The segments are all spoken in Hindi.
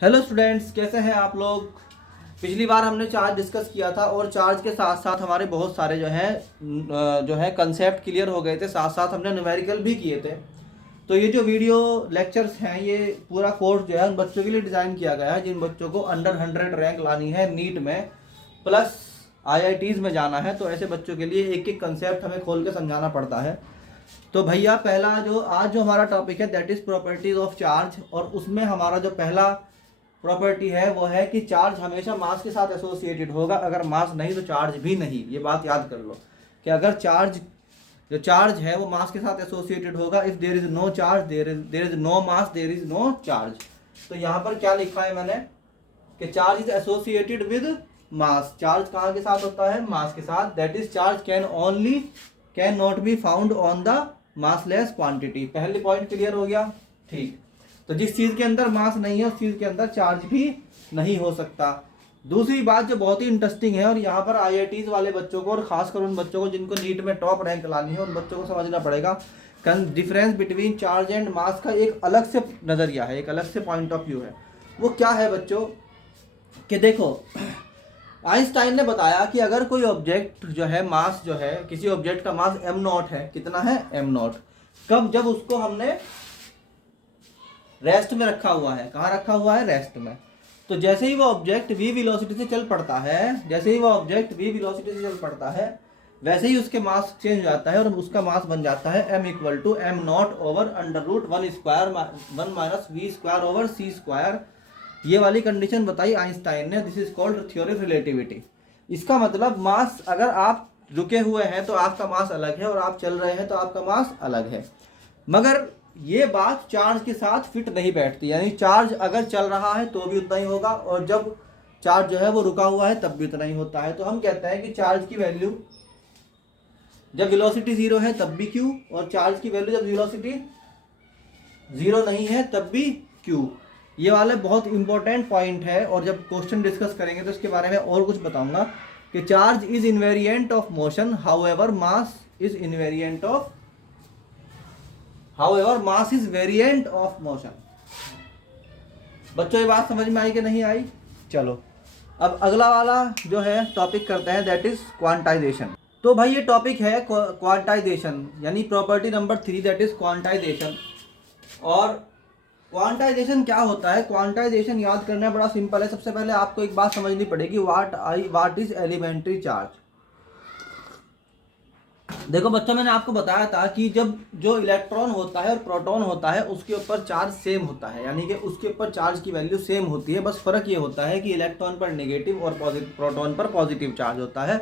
हेलो स्टूडेंट्स, कैसे हैं आप लोग। पिछली बार हमने चार्ज डिस्कस किया था और चार्ज के साथ साथ हमारे बहुत सारे जो है कंसेप्ट क्लियर हो गए थे। साथ साथ हमने न्यूमेरिकल भी किए थे। तो ये जो वीडियो लेक्चर्स हैं, ये पूरा कोर्स जो है उन बच्चों के लिए डिज़ाइन किया गया है जिन बच्चों को अंडर 100 रैंक लानी है नीट में, प्लस आईआईटीज़ में जाना है। तो ऐसे बच्चों के लिए एक एक कंसेप्ट हमें खोल के समझाना पड़ता है। तो भैया पहला जो आज जो हमारा टॉपिक है that is properties of charge, और उसमें हमारा जो पहला प्रॉपर्टी है वो है कि चार्ज हमेशा मास के साथ एसोसिएटेड होगा। अगर मास नहीं तो चार्ज भी नहीं। ये बात याद कर लो कि अगर जो चार्ज है वो मास के साथ एसोसिएटेड होगा। If there is no charge there is no mass, there is no charge. तो यहाँ पर क्या लिखा है मैंने कि charge is associated with mass. Charge कहाँ के साथ होता है? मास के साथ। That is charge can not be found on the massless quantity. पहले पॉइंट क्लियर हो गया? ठीक। तो जिस चीज के अंदर मास नहीं है उस चीज के अंदर चार्ज भी नहीं हो सकता। दूसरी बात जो बहुत ही इंटरेस्टिंग है, और यहाँ पर आईआईटीज वाले बच्चों को और खासकर उन बच्चों को जिनको नीट में टॉप रैंक लानी है, उन बच्चों को समझना पड़ेगा difference between charge and mass का एक अलग से नजरिया है, एक अलग से पॉइंट ऑफ व्यू है। वो क्या है बच्चों कि देखो, आइंस्टाइन ने बताया कि अगर कोई ऑब्जेक्ट जो है मास जो है, किसी ऑब्जेक्ट का मास एम नॉट है। कितना है? Am not. कब? जब उसको हमने रेस्ट में रखा हुआ है। कहाँ रखा हुआ है? रेस्ट में। तो जैसे ही वो ऑब्जेक्ट v वेलोसिटी से चल पड़ता है, जैसे ही वो ऑब्जेक्ट v वेलोसिटी से चल पड़ता है, वैसे ही उसके मास चेंज हो जाता है और उसका मास बन जाता है m equal to M not over under root 1 minus V square over C square. ये वाली कंडीशन बताई आइंस्टाइन ने। This is called theory of relativity. इसका मतलब मास, अगर आप रुके हुए हैं तो आपका मास अलग है और आप चल रहे हैं तो आपका मास अलग है। मगर ये बात चार्ज के साथ फिट नहीं बैठती। यानी चार्ज अगर चल रहा है तो भी उतना ही होगा, और जब चार्ज जो है वो रुका हुआ है तब भी उतना ही होता है। तो हम कहते हैं कि चार्ज की वैल्यू जब वेलोसिटी 0 है तब भी Q, और चार्ज की वैल्यू जब वेलोसिटी 0 नहीं है तब भी Q। ये वाला बहुत इंपॉर्टेंट पॉइंट है, और जब क्वेश्चन डिस्कस करेंगे तो इसके बारे में और कुछ बताऊंगा कि charge is invariant of motion, however mass is variant of motion. बच्चों ये बात समझ में आई कि नहीं आई? चलो अब अगला वाला जो है टॉपिक करते हैं, दैट इज क्वांटाइजेशन। तो भाई ये टॉपिक है क्वांटाइजेशन, यानी property number 3 that is quantization. और क्वांटाइजेशन क्या होता है? क्वांटाइजेशन याद करना बड़ा सिंपल है। सबसे पहले आपको एक बात समझनी पड़ेगी, व्हाट इज एलिमेंट्री चार्ज। देखो बच्चों, मैंने आपको बताया था कि जब जो इलेक्ट्रॉन होता है और प्रोटॉन होता है उसके ऊपर चार्ज सेम होता है, यानी कि उसके ऊपर चार्ज की वैल्यू सेम होती है। बस फर्क ये होता है कि इलेक्ट्रॉन पर नेगेटिव और प्रोटॉन पर पॉजिटिव चार्ज होता है।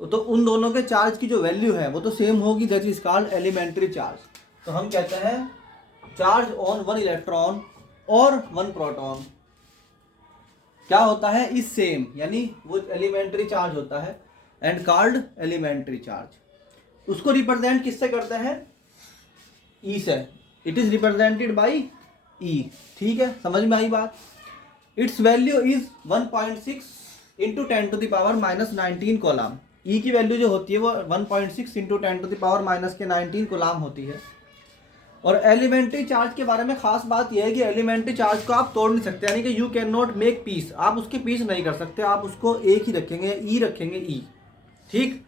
तो उन दोनों के चार्ज की जो वैल्यू है वो तो सेम होगी, that is called elementary charge. तो हम कहते हैं चार्ज ऑन 1 इलेक्ट्रॉन और 1 प्रोटॉन क्या होता है? इज सेम, यानी वो एलिमेंट्री चार्ज होता है एंड कॉल्ड एलिमेंट्री चार्ज। उसको रिप्रेजेंट किससे करते हैं? ई से। It is represented by E. ठीक है, समझ में आई बात? It's value is 1.6 into 10 to the power minus 19 coulomb. E की वैल्यू जो होती है वो 1.6 into 10 to the power minus के 19 कोलाम होती है। और एलिमेंट्री चार्ज के बारे में खास बात यह है कि एलिमेंट्री चार्ज को आप तोड़ नहीं सकते, यानी कि you can not make peace. आप उसके पीस नहीं कर सकते, आप उसको एक ही रखेंगे, ई रखेंगे, ई। ठीक।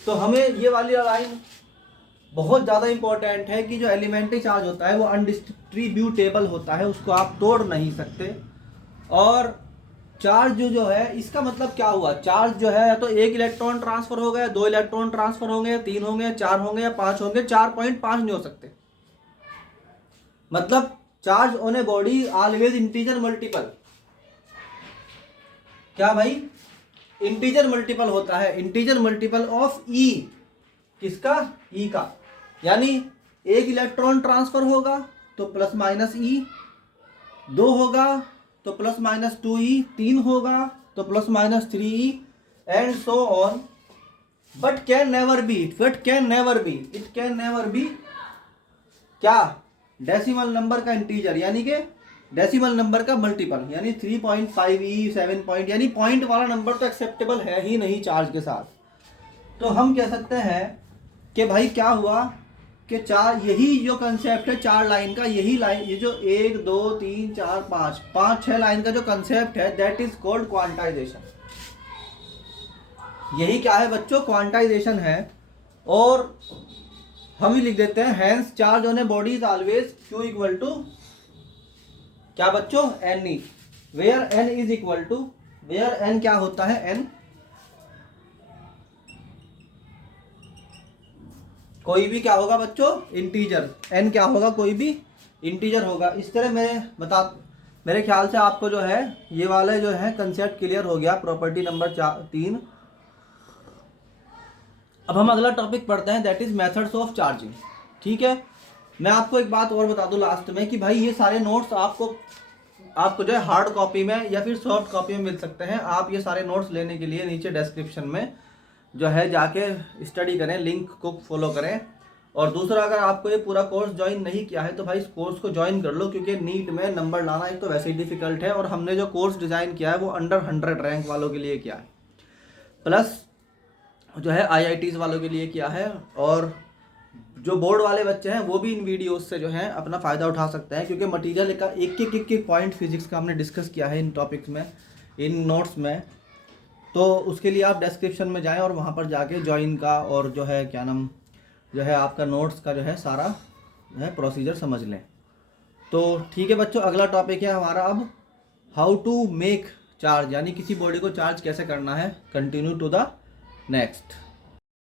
तो हमें ये वाली लाइन बहुत ज़्यादा इंपॉर्टेंट है कि जो एलिमेंट्री चार्ज होता है वो अनडिस्ट्रीब्यूटेबल होता है, उसको आप तोड़ नहीं सकते। और चार्ज जो है, इसका मतलब क्या हुआ? चार्ज जो है या तो एक इलेक्ट्रॉन ट्रांसफर हो गया, 2 इलेक्ट्रॉन ट्रांसफर होंगे, 3 होंगे, 4 होंगे या 5 होंगे। 4.5 नहीं हो सकते। मतलब charge on a body always integer multiple. क्या भाई? इंटीजर मल्टीपल होता है, इंटीजर मल्टीपल ऑफ ई। किसका? ई का। यानी एक इलेक्ट्रॉन ट्रांसफर होगा तो प्लस माइनस ई, 2 होगा तो प्लस माइनस 2e, 3 होगा तो plus minus 3e and so on. But can never be, it can never be क्या? डेसिमल नंबर का इंटीजर, यानी कि डेसिमल नंबर का मल्टीपल, यानी 3.5e 7 पॉइंट, यानी पॉइंट वाला नंबर तो एक्सेप्टेबल है ही नहीं चार्ज के साथ। तो हम कह सकते हैं कि भाई क्या हुआ कि चार, यही जो कंसेप्ट है 4 लाइन का, यही लाइन, ये जो 1 2 3 4 5 6 लाइन का जो कंसेप्ट है, दैट इज कॉल्ड क्वांटाइजेशन। यही क्या है बच्चों? क्वांटाइजेशन है। और हम ही लिख देते हैं hence charge on a body is always Q equal to क्या बच्चों? NE, where N is equal to, where N क्या होता है? N कोई भी क्या होगा बच्चों? इंटीजर। N क्या होगा? कोई भी इंटीजर होगा। इस तरह मेरे ख्याल से आपको जो है ये वाला जो है कंसेप्ट क्लियर हो गया, प्रॉपर्टी नंबर 3। अब हम अगला टॉपिक पढ़ते हैं, that is methods of charging. ठीक है, मैं आपको एक बात और बता दूं लास्ट में कि भाई ये सारे नोट्स आपको जो है हार्ड कॉपी में या फिर सॉफ्ट कॉपी में मिल सकते हैं। आप ये सारे नोट्स लेने के लिए नीचे डिस्क्रिप्शन में जो है जाके स्टडी करें, लिंक को फॉलो करें। और दूसरा, अगर आपको ये पूरा कोर्स ज्वाइन नहीं किया है तो भाई इस कोर्स को ज्वाइन कर लो, क्योंकि नीट में नंबर लाना एक तो वैसे ही डिफिकल्ट है, और हमने जो कोर्स डिज़ाइन किया है वो अंडर 100 रैंक वालों के लिए किया है, प्लस जो है IITs वालों के लिए किया है। और जो बोर्ड वाले बच्चे हैं वो भी इन वीडियोस से जो है अपना फ़ायदा उठा सकते हैं, क्योंकि मटेरियल का एक पॉइंट फिजिक्स का हमने डिस्कस किया है इन टॉपिक्स में, इन नोट्स में। तो उसके लिए आप डिस्क्रिप्शन में जाएं और वहाँ पर जाके ज्वाइन का और जो है क्या नाम जो है आपका नोट्स का जो है सारा जो है प्रोसीजर समझ लें। तो ठीक है बच्चों, अगला टॉपिक है हमारा अब हाउ टू मेक चार्ज, यानी किसी बॉडी को चार्ज कैसे करना है। Continue to the next.